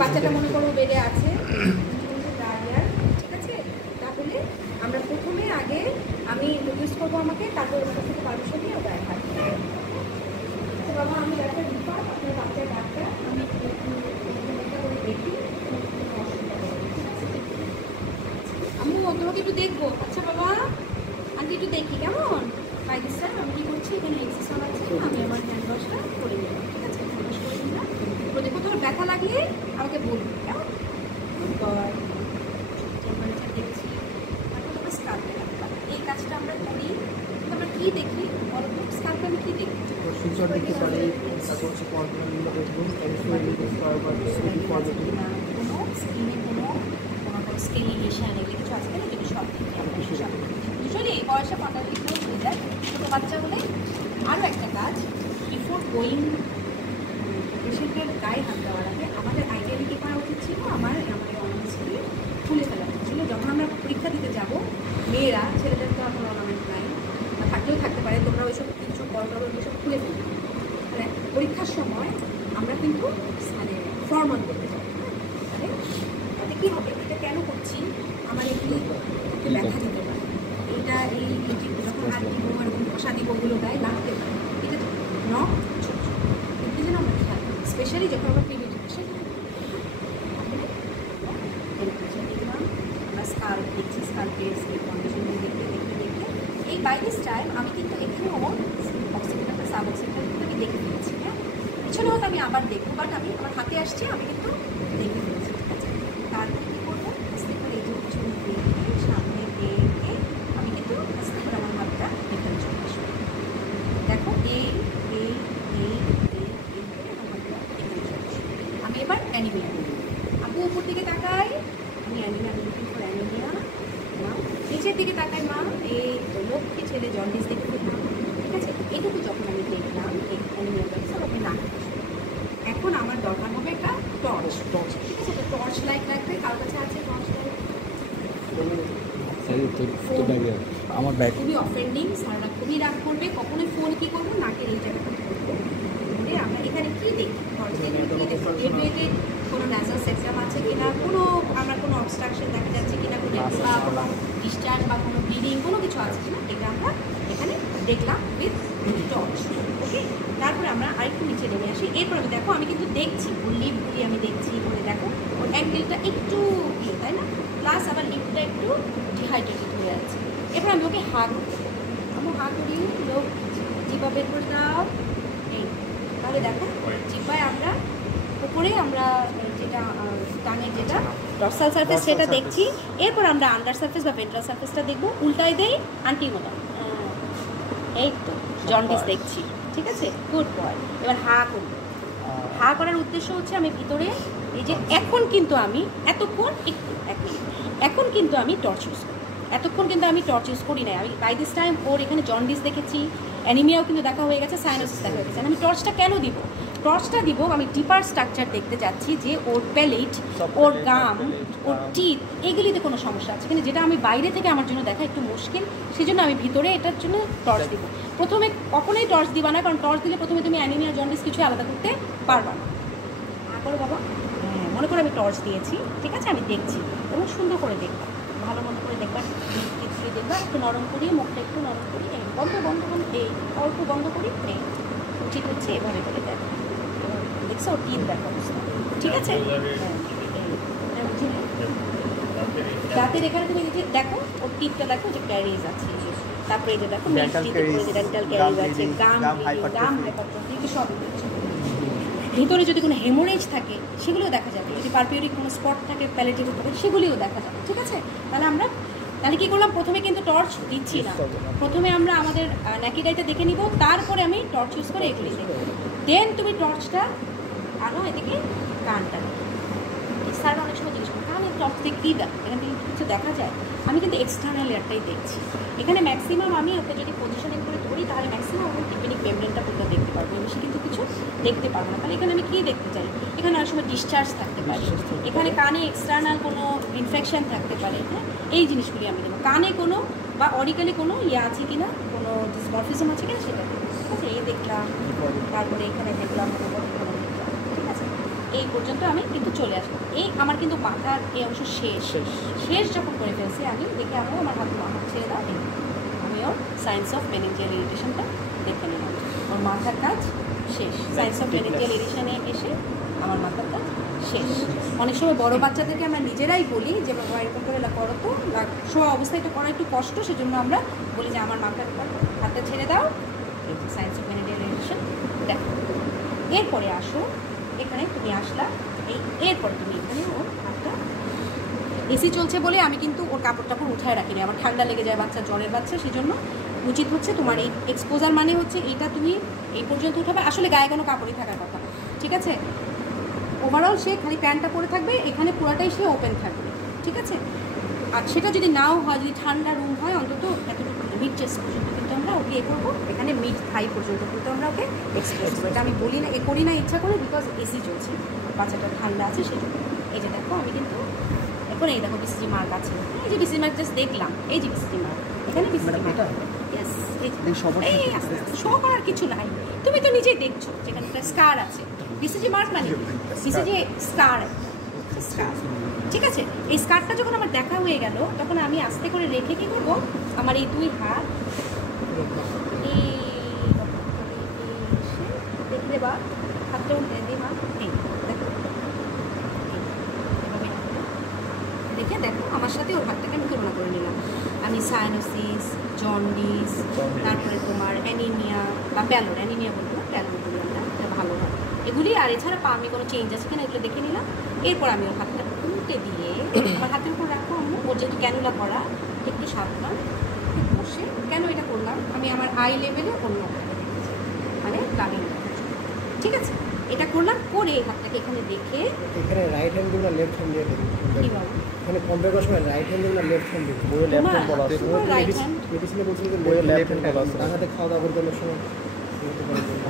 বাচ্চাটা মনে করো বেডে আছে, ঠিক আছে, তাহলে আমরা প্রথমে আগে আমি ইন্ট্রোডিউস করবো আমাকে, তারপর ওনার থেকে পারমিশন নিয়ে ওটা হাঁটবো। বাবা আমি ডাক্তার দীপা, আপনার বাচ্চার ডাক্তার, আমি একটু করে দেখি, আমি তোমাকে একটু দেখবো। আচ্ছা বাবা আন্টি একটু দেখি কেমন বাইরে স্যার আমি কী করছি, এখানে এক্সারসাইজ আছে, আমি আমার হ্যান্ড ওয়াশটা করে নিলাম, ঠিক আছে, হ্যান্ড ওয়াশ করে নিলাম। তো দেখো তোমার ব্যথা লাগলে আমাকে বলবো কেমন। টেম্পারেচার দেখছি, তারপর তোমার স্কার্ফে রাখলাম। এই কাজটা আমরা করি, আমরা কী দেখি বলো তো, স্কার্ফে আমি কী দেখি? সুইচার দেখতে পারি, তারপর হচ্ছে কর্নারগুলো দেখবো, কোনো স্কিনে কোনো স্কেলিনেশন এগুলো কিছু আছে না, যেগুলো সব দেখি ইউজুয়ালি এই বয়সে 15 দিনেও হয়ে যায় ছোটো বাচ্চা হলে। আরও একটা কাজ, বিফোর গোয়িং পেশেন্টের গায়ে হাত দেওয়ার আগে আমাদের আইডিয়ালি কী করা উচিত ছিল, আমাদের অর্নামেন্টসগুলি খুলে ফেলা উচিত ছিল। যখন আমরা পরীক্ষা দিতে যাব, মেয়েরা, ছেলেদের তো এখন অর্নামেন্ট নাই, থাকলেও থাকতে পারে, তোমরা ওইসব কিছু বড় ওইসব খুলে ফেলবে। মানে পরীক্ষার সময় আমরা কিন্তু মানে ফরমান করতে চাই, মানে তাতে কী হবে, এটা কেন করছি, আমার এগুলি ব্যথা দিতে পারে, এইটা এই যখন হাত দিব এরকম ঘষা দিব ওগুলো গায়ে লাগতে পারে, এটা নখ ছোটো এগুলি যেন আমরা খেয়াল করি, স্পেশালি যখন আমরা টিভি দেখলাম আমরা স্কার্ফ দেখছি, স্কার্ফের কন্ডিশনগুলো দেখতে দেখতে দেখতে এই বাই দিস টাইম আমি কিন্তু এখানেও অক্সিজেনটা সাব অক্সিজেন কিন্তু আমি দেখে ফেলেছি, হ্যাঁ পিছনে হয়তো আমি আবার দেখবো, বাট আমি আমার হাতে আসছে আমি কিন্তু দেখে ফেলেছি, ঠিক আছে। তারপরে কী করবো, আস্তে করে এই যে পিছনে দেখে সামনে দেখে আমি কিন্তু আস্তে করে আমার হাতটা এখানে চলে আসবো। দেখো এই এই এই এই আমার হাতটা এখানে চলে আসবো। আমি এবার অ্যানিমিয়া করি, আপু উপর দিকে তাকাই, আমি অ্যানিমিয়া লুকিং ফর অ্যানিমিয়া, মা নিচের দিকে তাকাই, মা এই তো লক্ষ্মী ছেলে জন্ডিস দেখে ফেললাম, ঠিক আছে। এটুকু যখন আমি দেখলাম এই অ্যানিমিয়াটা সব আপনি না, এখন আমার দরকার হবে একটা টর্চ, ঠিক আছে, টর্চ লাইট লাগবে, কার কাছে আছে টর্চ লাইট? আমার ব্যাগ খুবই অফেন্ডিং, স্যাররা খুবই রাগ করবে, কখনোই ফোন কী করবো, নাকের এই জায়গাটা ধরবো, ধরে আমরা এখানে কী দেখি, টর্চ লাইটে কী দেখি, এভিয়েটেড কোনো ন্যাজাল সেপটাম আছে কিনা, কোনো আমরা কোনো অবস্ট্রাকশন দেখা যাচ্ছে কিনা, কোনো ডিসচার্জ বা কোনো ব্লিডিং কোনো কিছু আছে কিনা, এটা আমরা এখানে দেখলাম উইথ টর্চ, ওকে। তারপরে আমরা আরেকটু নিচে নেমে আসি, এরপর আমি দেখো আমি কিন্তু দেখছি ওর লিপগুলি আমি দেখছি, বলে দেখো ওর অ্যাঙ্গেলটা একটু ইয়ে, তাই না, প্লাস আবার লিপটা একটু ডিহাইড্রেটেড হয়ে যাচ্ছে। এরপর আমি ওকে হাগ করি, আমি হাগ করি, লোক জিভা বের করে দাও, এই তাহলে দেখো জিভায় আমরা উপরে আমরা যেটা টানের যেটা ডর্সাল সারফেস সেটা দেখছি, এরপর আমরা আন্ডার সারফেস বা ভেন্ট্রাল সারফেসটা দেখবো, উল্টাই দেই আন্টি মতো, এই তো জন্ডিস দেখছি, ঠিক আছে, গুড বয়। এবার হা করব, হা করার উদ্দেশ্য হচ্ছে আমি ভিতরে এই যে এখন কিন্তু আমি এতক্ষণ একটু এখন কিন্তু আমি টর্চ ইউজ করি, এতক্ষণ কিন্তু আমি টর্চ ইউজ করি নাই, আমি বাই দিস টাইম ওর এখানে জন্ডিস দেখেছি, অ্যানিমিয়াও কিন্তু দেখা হয়ে গেছে, সাইনোসিস দেখা হয়ে গেছে। আমি টর্চটা কেন দিব, টর্চটা দিব আমি ডিপার স্ট্রাকচার দেখতে যাচ্ছি যে ওর প্যালেট, ওর গাম, ওর টিথ এগুলিতে কোনো সমস্যা আছে কিনা, যেটা আমি বাইরে থেকে আমার জন্য দেখা একটু মুশকিল, সেই জন্য আমি ভিতরে এটার জন্য টর্চ দিব। প্রথমে কখনোই টর্চ দিবা না, কারণ টর্চ দিলে প্রথমে তুমি অ্যানিমিয়া জন্ডিস কিছু আলাদা করতে পারবা না। করো বাবা, হ্যাঁ মনে করে আমি টর্চ দিয়েছি, ঠিক আছে, আমি দেখছি এবং সুন্দর করে দেখবা, ভালো মনে করে দেখবা, টিপসগুলি দেখবা, একটু নরম করি, মুখটা একটু নরম করি, এই বন্ধ বন্ধ বন্ধ, এই অল্প বন্ধ করি, এই উচিত হচ্ছে এভাবে করে দেখো, দেখছো ওর টিপ দেখো, ঠিক আছে, দাঁতের এখানে তুমি দেখো ওর টিপটা দেখো যে ক্যারিজ আছে, তারপরে এটা দেখো ডেন্টাল ক্যারিজ আছে, গাম হাইপারট্রফি সব ভিতরে যদি কোনো হেমোরেজ থাকে সেগুলিও দেখা যাবে, যদি পারপিউরিক কোনো স্পট থাকে প্যালেটের উপরে সেগুলিও দেখা যাবে, ঠিক আছে। তাহলে কী করলাম, প্রথমে কিন্তু টর্চ দিচ্ছি না, প্রথমে আমরা আমাদের ন্যাকিডাইতে দেখে নিব, তারপরে আমি টর্চ ইউজ করে এগুলি দেখব, দেন তুমি টর্চটা আনো এদিকে কানটা, স্যার অনেক সময় জিজ্ঞেস করি কানে টর্চ দিয়ে কী দেখো, এখান থেকে কিছু দেখা যায়, আমি কিন্তু এক্সটার্নাল এয়ারটাই দেখছি, এখানে ম্যাক্সিমাম আমি ওকে যদি পজিশনিং করে ধরি তাহলে ম্যাক্সিমাম আমি টিপেনিক মেমব্রেনটা পুরো দেখতে পারবো, বেশি কিন্তু কিছু দেখতে পারবো না। তাহলে এখানে আমি কী দেখতে চাই, এখানে অনেক সময় ডিসচার্জ থাকতে পারে, এখানে কানে এক্সটার্নাল কোনো ইনফেকশান থাকতে পারে, হ্যাঁ এই জিনিসগুলি আমি দেখবো, কানে কোনো বা অরিক্যালি কোনো ইয়ে আছে কি না, কোনো ডিসমরফিজম আছে কিনা সেটা, ঠিক আছে, এই দেখলাম, তারপরে এখানে দেখলাম, ঠিক আছে, এই পর্যন্ত আমি কিন্তু চলে আসলাম। এই আমার কিন্তু মাথার এই অংশ শেষ যখন করে ফেলছি আমি দেখে আমার হাত ছেড়ে দাও। আমি ওর সায়েন্স অফ মেনিনজিয়াল ইরিটেশনটা দেখে নিলাম। ওর মাথার কাজ শেষ। সায়েন্স অফ মেনিনজিয়াল ইরিটেশনে এসে আমার মাথার কাজ শেষ। অনেক সময় বড় বাচ্চাদেরকে আমরা নিজেরাই বলি যে বাবা এরকম করে করো তো, শোয়া অবস্থায় এটা করা একটু কষ্ট, সেজন্য আমরা বলি যে আমার মাথার হাতটা ছেড়ে দাও। সায়েন্স অফ মেনিনজিয়াল ইরিটেশন দেখো। এরপরে আসো এখানে, তুমি আসলা এরপরে তুমি এখানে ওর হাতটা, এসি চলছে বলে আমি কিন্তু ওর কাপড় টাপড় উঠায় রাখিনি, আমার ঠান্ডা লেগে যায়, বাচ্চা জ্বরের বাচ্চা, সেই জন্য উচিত হচ্ছে তোমার এই এক্সপোজার মানে হচ্ছে এইটা তুমি এই পর্যন্ত উঠাবে। আসলে গায়ে কোনো কাপড়ই থাকার কথা, ঠিক আছে? ওভারঅল সে খালি প্যান্টটা পরে থাকবে, এখানে পুরাটাই সে ওপেন থাকবে, ঠিক আছে? আর সেটা যদি নাও হয়, যদি ঠান্ডা রুম হয়, অন্তত এতটুকু মিড চেস্ট পর্যন্ত কিন্তু আমরা ওকে এ করবো, এখানে মিড থাই পর্যন্ত কিন্তু আমরা ওকে এক্সপ্রেস করবো। এটা আমি বলি না, করি না ইচ্ছা করে, বিকজ এসি চলছে, বাচ্চাটা ঠান্ডা আছে সেজন্য। এই যে দেখো আমি কিন্তু এখন এই দেখো বিসিজি মার্ক আছে, এই যে বিসিজি মার্ক জাস্ট দেখলাম, এই যে বিসিজি মার্ক, এখানে বিসিজি মার্ক, ইয়েস, এই শো করার কিছু নাই, তুমি তো নিজেই দেখছো যেখানে একটা স্কার আছে। বিসিজি মার্ক মানে বিসিজি স্কার, ঠিক আছে? এই স্কার্টটা যখন আমার দেখা হয়ে গেল, তখন আমি আস্তে করে রেখে কী করবো, আমার এই দুই হাত দেখে দেবা, হাতটা উঠে দিই মা, এই দেখো, দেখে দেখো আমার সাথে ওর হাতটাকে আমি তুলনা করে নিলাম। আমি সাইনোসিস, জন্ডিস, তারপরে তোমার অ্যানিমিয়া বা প্যালোর, অ্যানিমিয়া বলবো না, প্যালোর বলি আমরা, এটা ভালো হয় এগুলি। আর এছাড়া পামে কোনো চেঞ্জ আছে কিনা এগুলো দেখে নিলাম। এরপর আমি ওর হাতটা উল্টে দিয়ে আমার হাতের উপর রাখবো। আমি ওর যেহেতু ক্যানুলা করা, একটু সাবধান বসে, কেন এটা করলাম, আমি আমার আই লেভেলে অন্য মানে লাগিয়ে নিলাম, ঠিক আছে? এটা করলাম, করে এই হাতটাকে এখানে দেখে, এখানে রাইট হ্যান্ড দিও না লেফট হ্যান্ড দিয়ে দিই, কি বলো এখানে কম্পেয়ার করার সময় রাইট হ্যান্ড দিও না লেফট হ্যান্ড দিই, বইয়ে লেফট হ্যান্ড বলা আছে, মেডিসিনে বলছিল যে বইয়ে লেফট হ্যান্ড বলা আছে, হাতে খাওয়া দাওয়া করতে অনেক সময়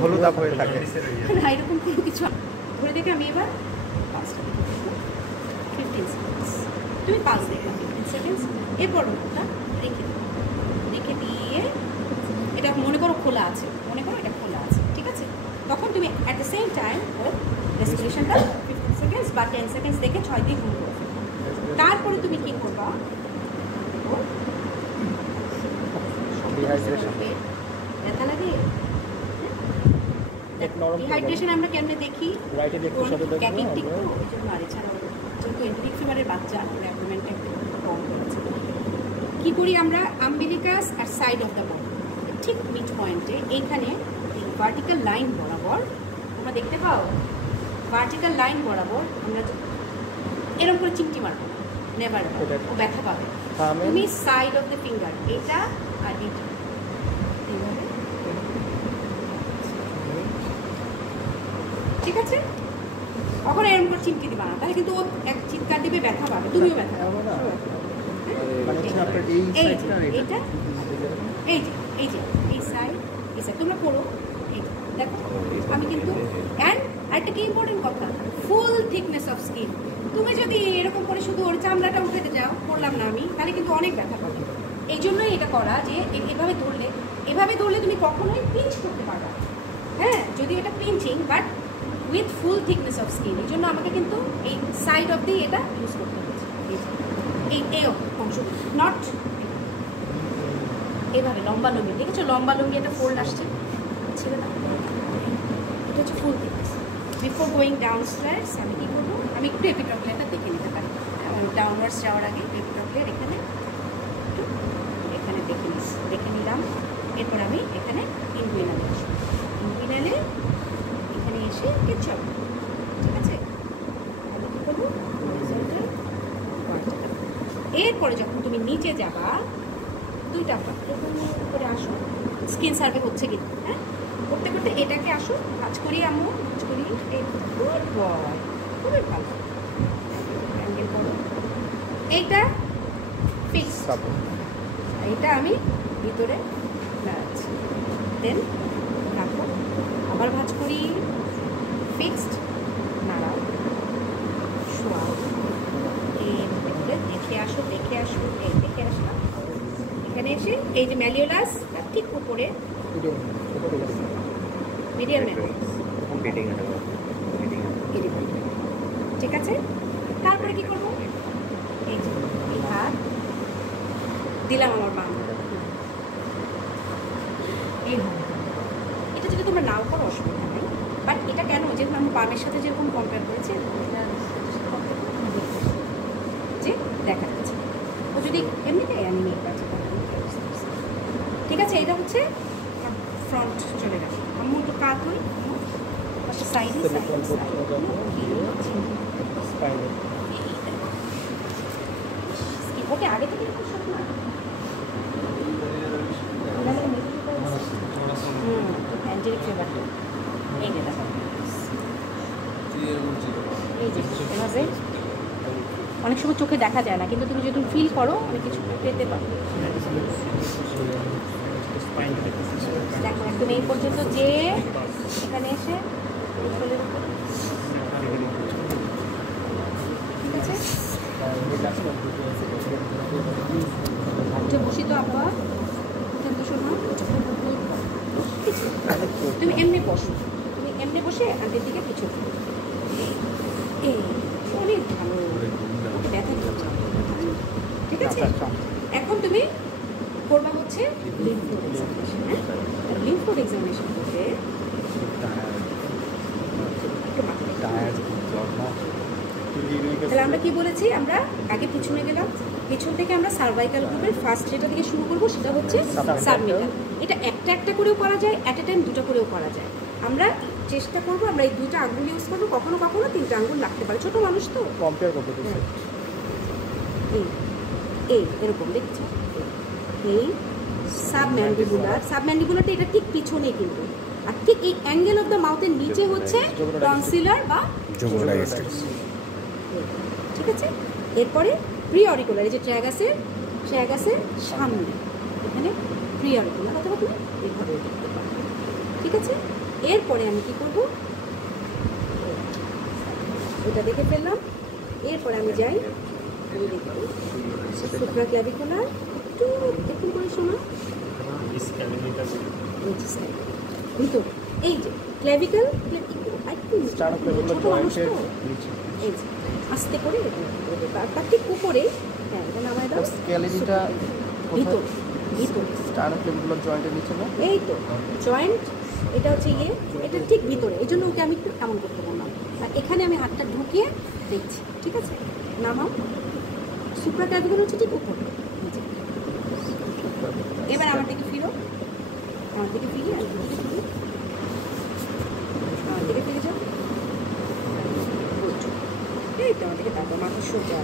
হলুদ আপ হয়ে থাকে না, এরকম কোনো কিছু ধরে দেখে আমি এবার 15 সেকেন্ডস, তুমি পাস দেখলাম 15 সেকেন্ডস, এরপর ওটা রেখে দিয়ে, এটা মনে করো খোলা আছে, মনে করো এটা খোলা আছে, ঠিক আছে? তখন তুমি অ্যাট দ্য সেম টাইম ওর রেসপিরেশনটা 15 সেকেন্ডস বা 10 সেকেন্ডস দেখে 6 দিয়ে গুণ করবে। তারপরে তুমি কী করবা, ব্যথা লাগে, ডিহাইড্রেশন আমরা কেমনে দেখি, ক্যাকিং টিক, ওই জন্য। আর এছাড়াও যেহেতু এন্টিক ফিভারের বাচ্চা, আমরা অ্যাপয়েন্টমেন্টটা একটু কম করেছি। কী করি আমরা, আম্বিলিকাস আর সাইড অফ দ্য বডি, ঠিক মিড পয়েন্টে এইখানে এই ভার্টিক্যাল লাইন বরাবর, তোমরা দেখতে পাও ভার্টিক্যাল লাইন বরাবর আমরা এরকম করে চিমটি মারবো, নেভার, ও ব্যথা পাবে। তুমি সাইড অফ দ্য ফিঙ্গার, এটা আর এটা এইভাবে, ঠিক আছে? তখন এরকম করে চিমটি দিবা না, তাহলে কিন্তু ও এক চিৎকার দিবে, ব্যথা পাবে, তুমিও ব্যথা পাবে। এইটা এই যে এই সাইড তোমরা করো, এই দেখো আমি কিন্তু। অ্যান্ড একটা কি ইম্পর্টেন্ট কথা, ফুল থিকনেস অফ স্কিন। তুমি যদি এরকম করে শুধু ওর চামড়াটা উঠাতে যাও, করলাম না আমি, তাহলে কিন্তু অনেক ব্যথা পাবে। এই জন্যই এটা করা যে এভাবে ধরলে তুমি কখনোই পিঞ্চ করতে পারবে, হ্যাঁ, যদি এটা pinching, but with full thickness of skin. এই জন্য আমাকে কিন্তু এই সাইড অফ দিয়ে এটা ইউজ করতে হচ্ছে, এই অংশ, নট এভাবে লম্বা লুঙ্গি, দেখেছো লম্বা লুঙ্গি একটা ফোল্ড আসছে, ছেড়ে দাও, এটা হচ্ছে full thickness. Before going downstairs আমি কী করবো, আমি একটু এপিট্রক্লিয়ারটা দেখে নিতে পারি, ডাউনওয়ার্ডস যাওয়ার আগে এপিট্রক্লিয়ার এখানে দেখে নিলাম। এরপর আমি এখানে ইনগুইনালে আসবো, ইনগুইনালে এখানে এসে কেচাপ, ঠিক আছে? আমি কী করবো, এরপরে যখন তুমি নিচে যাবা, দুইটা করে আসো, স্কিন সার্ভে হচ্ছে কিন্তু, হ্যাঁ, করতে করতে এটাকে আসো, কাজ করি আম্মু, কাজ করি, গুড বয়, খুবই ভালো, অ্যাঙ্গেল করো, এইটা ফিক্স, এইটা আমি ভিতরে নাড়াচ্ছি, দেন রাখো, আবার ভাঁজ করি, ফিক্সড, নাড়াও, শোয়াও, দেখে আসো, এই দেখে আসলাম, এখানে এসে এই যে ম্যালিওলাস তার ঠিক উপরে মিডিয়াম যেরকম আমি বামের সাথে যেরকম কম্পেয়ার করেছি যে দেখা যাচ্ছে ও যদি এমনিতে অ্যানিমেট আছে। ঠিক আছে, এটা হচ্ছে ফ্রন্ট চলে গেছে। আমি একটু কাত হই, সাইডে ওকে আগে থেকে অ্যাঞ্জেলিক ফ্লেভারটা এই যে দেখো এই যে এভাবে অনেক সময় চোখে দেখা যায় না, কিন্তু তুমি যদি ফিল করো অনেক কিছু পেতে পারো। দেখো একদম এই পর্যন্ত যে এখানে এসে ঠিক আছে বসি তো আব্বা শোনো, তুমি এমনি বসো, তুমি এমনি বসে আন্টির দিকে পিছু অনেক ভালো ব্যথা করছে। ঠিক আছে, এখন তুমি করবা হচ্ছে লিম্ফ নোড এক্সামিনেশন। হ্যাঁ, লিম্ফ নোড এক্সামিনেশন করতে তাহলে আমরা কি বলেছি, আমরা আগে পিছনে গেলাম, পিছন থেকে আমরা সার্ভাইকাল গ্রুপের ফার্স্ট যেটা থেকে শুরু করবো সেটা হচ্ছে সাবমিটাল। এটা একটা একটা করেও করা যায়, অ্যাট এ টাইম দুটো করেও করা যায়। আমরা চেষ্টা করবো আমরা এই দুটো আঙ্গুল ইউজ করবো, কখনো কখনো তিনটা আঙ্গুল লাগতে পারে, ছোটো মানুষ তো কম্পেয়ার করতে এই এরকম দেখছো এই সাবম্যান্ডিবুলারটা এটা ঠিক পিছনে, কিন্তু আর ঠিক এই অ্যাঙ্গেল অফ দ্য মাউথের নিচে হচ্ছে টনসিলার বা ঠিক আছে। এরপরে প্রি অরিকুলার, এই যে ট্র্যাগাসের সামনে এখানে প্রি অরিকুলার, অথবা তুমি এইভাবে দেখতে পারো। ঠিক আছে, এরপরে আমি কি করবো, ওটা দেখে ফেললাম। এরপরে আমি যাই, আমি দেখব সুপ্রাক্লাভিকুলার, একটু দেখুন করে শোনা ভিতর, এই যে ক্ল্যাভিকল ছোট মানুষ তো এই যে আস্তে করে তার ঠিক উপরে, হ্যাঁ এটা নামায় দাও, স্ক্যালিটা ভিতর ভিতর স্টারক্লেভিকুলার জয়েন্টের নিচে না, এই তো জয়েন্ট, এটা হচ্ছে এটা ঠিক ভিতরে, এই জন্য ওকে আমি একটু এমন করতে বললাম। আর এখানে আমি হাতটা ঢুকিয়ে দেখছি। ঠিক আছে, নামাও, সুপ্রাক্লাভিকুলার হচ্ছে ঠিক উপরে। এবার আমার দিকে ফিরো, আমার দিকে ফিরি, আমার দিকে ফিরে যাও, এই তো আমার দিকে তারপর মাথা সোজা।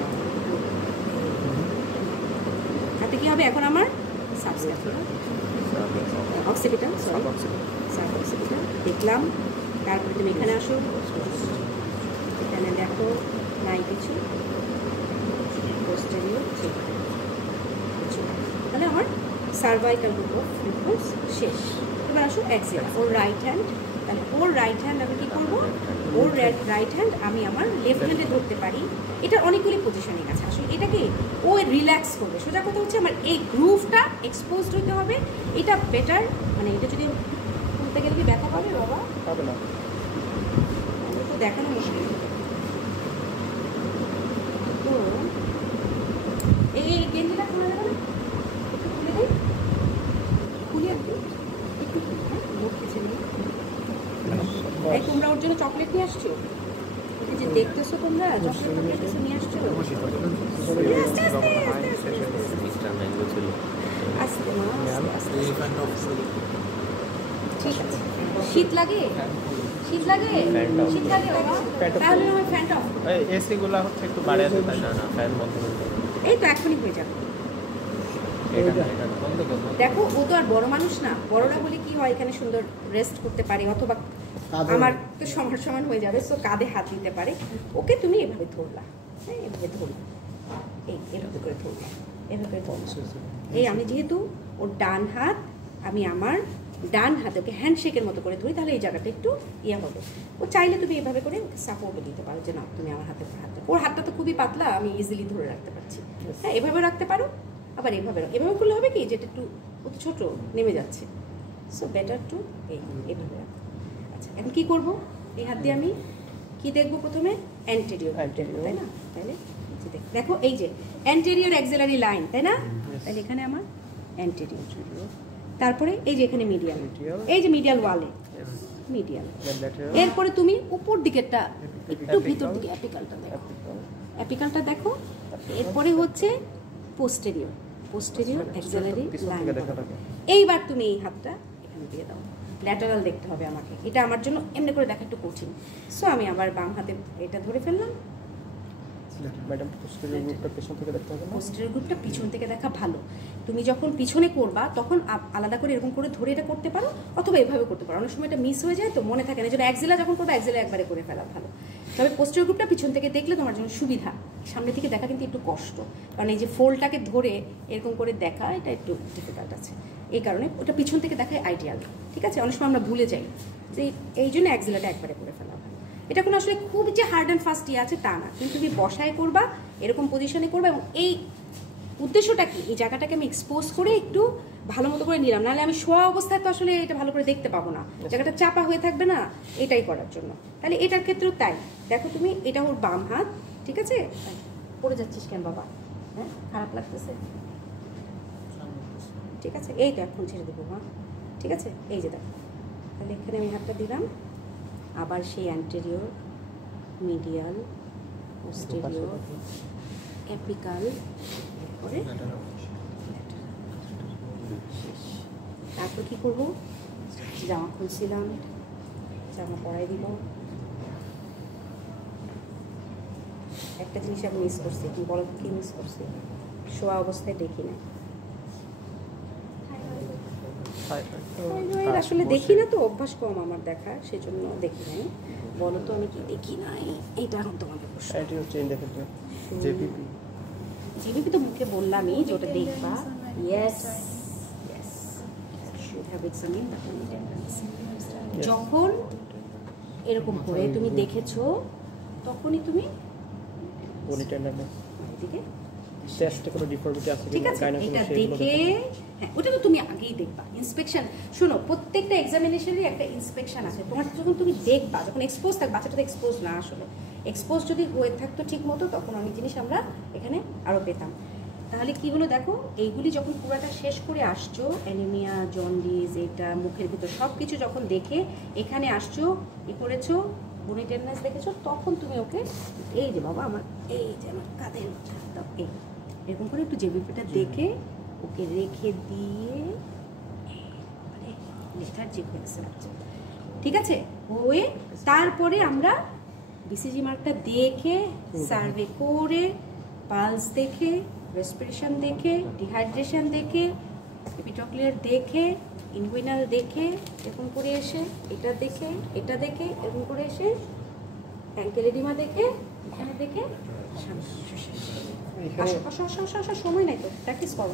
হাতে কি হবে এখন আমার অক্সিপিটাল, দেখলাম। তারপরে তুমি এখানে আসো, এখানে দেখো নাই কিছু, তাহলে আমার সার্ভাইকাল গ্রুপ অফ লিম্ফোস শেষ। এবার আসো অ্যাক্সিলা, ওর রাইট হ্যান্ড, তাহলে ওর রাইট হ্যান্ড আমি কী করবো, ওর রাইট হ্যান্ড আমি আমার লেফট হ্যান্ডে ধরতে পারি। এটার অনেকগুলি পজিশনিং আছে, আসলে এটাকে ও রিল্যাক্স করবে। সোজা কথা হচ্ছে আমার এই গ্রুভটা এক্সপোজড হতে হবে, এটা বেটার। মানে এটা যদি খুলতে গেলে কি ব্যথা পাবে বাবা? পাবে না, তো দেখানো মুশকিল। তো এই গেঞ্জিটা খোলা যাবে না, একটু খুলে দিই, খুলিয়ে একটু মুখ খেছে নিয়ে। এই তোমরা ওর জন্য চকলেট নিয়ে আসছো, এই যে দেখতেছো তোমরা চকলেট কিছু নিয়ে আসছো, ঠিক আছে। শীত লাগে, শীত লাগে, শীত লাগে বাবা, তাহলে আমার ফ্যানটা অফ। এসি গুলা হচ্ছে একটু বাড়ে আছে, তাই না? না ফ্যান বন্ধ করে দাও, এই তো এখনই হয়ে যাবে। দেখো ও তো আর বড় মানুষ না, বড়রা বলে কি হয় এখানে সুন্দর রেস্ট করতে পারে, অথবা আমার তো সমান সমান হয়ে যাবে, সো কাঁধে হাত দিতে পারে। ওকে তুমি এভাবে ধরলা, হ্যাঁ এভাবে ধরলা, এই এভাবে করে ধরলা, এভাবে ধরলা। এই আমি যেহেতু ওর ডান হাত, আমি আমার ডান হাতে ওকে হ্যান্ডশেকের মতো করে ধরি, তাহলে এই জায়গাটা একটু ইয়ে হবে। ও চাইলে তুমি এভাবে করে সাপোর্টও দিতে পারো, যে না তুমি আমার হাতে হাতটা, ওর হাতটা তো খুবই পাতলা, আমি ইজিলি ধরে রাখতে পারছি। হ্যাঁ এভাবে রাখতে পারো, আবার এভাবে করলে হবে কি, যেটা একটু ছোটো নেমে যাচ্ছে, সো বেটার টু এইভাবে রাখো। আচ্ছা এখন কী করবো, এই হাত দিয়ে আমি কি দেখবো, প্রথমে অ্যান্টেরিয়র, তাই না? তাহলে দেখো এই যে অ্যান্টেরিয়র অ্যাক্সিলারি লাইন, তাই না? তাহলে এখানে আমার অ্যান্টেরিয়র, তারপরে এই যে এখানে মিডিয়াল, এই যে মিডিয়াল ওয়ালে মিডিয়াল। এরপরে তুমি উপর দিকেরটা একটু ভিতর দিকে অ্যাপিকালটা দেখো, অ্যাপিকালটা দেখো। এরপরে হচ্ছে পোস্টেরিয়র, পোস্টেরিয়র অ্যাক্সিলারি লাইন। এইবার তুমি এই হাতটা এখানে দিয়ে দাও। ল্যাটারাল দেখতে হবে আমাকে, এটা আমার জন্য এমনি করে দেখা একটু কঠিন। সো আমি আবার বাম হাতে এটা ধরে ফেললাম। ম্যাডাম পোস্টেরিয়র গ্রুপটা পিছন থেকে দেখতে হবে না? পোস্টেরিয়র গ্রুপটা পিছন থেকে দেখা ভালো। তুমি যখন পিছনে করবা তখন আলাদা করে এরকম করে ধরে এটা করতে পারো, অথবা এভাবে করতে পারো। অনেক সময় এটা মিস হয়ে যায়, তো মনে থাকে না। এই জন্য অ্যাক্সিলা যখন করবে অ্যাক্সিলা একবারে করে ফেলা ভালো। তবে পোস্টেরিয়র গ্রুপটা পিছন থেকে দেখলে তোমার জন্য সুবিধা। সামনে থেকে দেখা কিন্তু একটু কষ্ট, কারণ এই যে ফোল্ডটাকে ধরে এরকম করে দেখা এটা একটু ডিফিকাল্ট আছে। এই কারণে ওটা পিছন থেকে দেখায় আইডিয়াল। ঠিক আছে, অনেক সময় আমরা ভুলে যাই, যে এই জন্য অ্যাক্সিলাটা একবারে করে ফেলা ভালো। এটা কোনো আসলে খুব যে হার্ড অ্যান্ড ফাস্ট আছে তা না, কিন্তু তুমি বসায় করবা, এরকম পজিশনে করবা। এবং এই উদ্দেশ্যটা কি, এই জায়গাটাকে আমি এক্সপোজ করে একটু ভালো মতো করে নিলাম, নাহলে আমি শোয়া অবস্থায় তো আসলে এটা ভালো করে দেখতে পাবো না, জায়গাটা চাপা হয়ে থাকবে না, এটাই করার জন্য। তাহলে এটার ক্ষেত্রেও তাই। দেখো তুমি, এটা ওর বাম হাত, ঠিক আছে? পড়ে যাচ্ছিস কেন বাবা? হ্যাঁ, খারাপ লাগতেছে? ঠিক আছে, এই তো এখন ছেড়ে দেবো। মা ঠিক আছে, এই যে দেখো, তাহলে এখানে আমি হাতটা দিলাম। আবার সেই অ্যান্টেরিয়র, মিডিয়াল, পোস্টেরিয়র, অ্যাপিকাল, এরপরে তারপর কি করবো? জামা খুলছিলাম, জামা পরাই দিব। একটা জিনিস আমি মিস করছি, কি বলো কি মিস করছি? শোয়া অবস্থায় দেখি না, আসলে দেখি না তো, অভ্যাস কম আমার দেখা, সেজন্য দেখি নাই। বলো তো আমি কি দেখি নাই? এইটা এখন তোমাকে জিবিপি তো মুখে বললামই যে ওটা দেখবা। ইয়েস, যখন এরকম করে তুমি দেখেছো তখনই তুমি ঠিক আছে এটা দেখে, হ্যাঁ ওটা তো তুমি আগেই দেখবা। ইন্সপেকশন, শোনো, প্রত্যেকটা এক্সামিনেশনেরই একটা ইন্সপেকশন আছে। তোমার যখন তুমি দেখবা, যখন এক্সপোজ থাকবে, বাচ্চাটা তো এক্সপোজ না আসলে, এক্সপোজ যদি হয়ে থাকতো ঠিক মতো, তখন অনেক জিনিস আমরা এখানে আরও পেতাম। তাহলে কি হলো দেখো, এইগুলি যখন পুরাটা শেষ করে আসছো, অ্যানিমিয়া, জন্ডিস, এটা মুখের ভিতর সব কিছু যখন দেখে এখানে আসছো, ই করেছো, বনি টেন্ডেন্স দেখেছো, তখন তুমি ওকে এই যে বাবা আমার, এই যে আমার কাঁধের এই এরকম করে একটু জেবিপিটা দেখে ওকে রেখে দিয়ে লেথার্জিক হয়েছে বাচ্চা। ঠিক আছে, হয়ে তারপরে আমরা বিসিজি মার্কটা দেখে, সার্ভে করে, পালস দেখে, রেসপিরেশন দেখে, ডিহাইড্রেশন দেখে, এপিটক্লিয়ার দেখে, ইনগুইনাল দেখে, এরকম করে এসে এটা দেখে, এটা দেখে, এরকম করে এসে অ্যাঙ্কেল এডিমা দেখে, এখানে দেখে সময় নাই তো, প্র্যাকটিস করো।